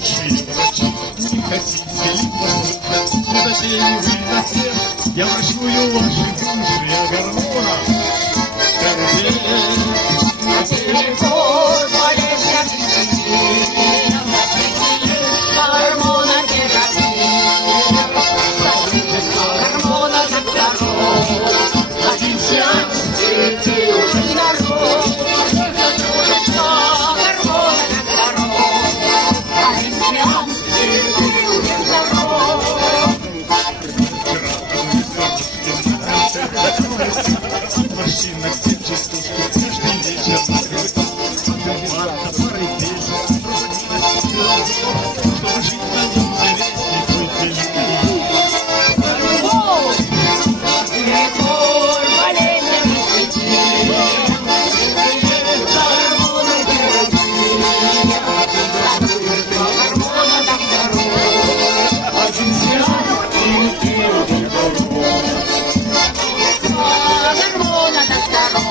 лучшие врачи. Не хотите ли послушать цветотеневый напев? Я врачую ваши души о гормонах. Телефон, болезнь, гормона терапия, гормона докторов, один сеанс, и ты уже здоров. Гормона докторов, один сеанс, и ты уже здоров. Машина, где частушки, каждый вечер накрыта. Марта, пары песен, проводилась чтобы жить на нем интересней, быть великой. Телефон, болезнь, гормона терапия, гормона докторов, один сеанс, и ты уже здоров. Гормона докторов,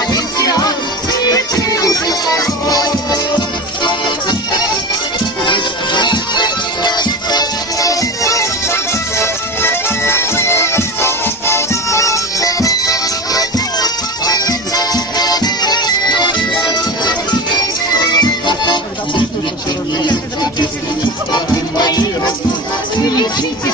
один сеанс, и ты уже здоров. Лечите,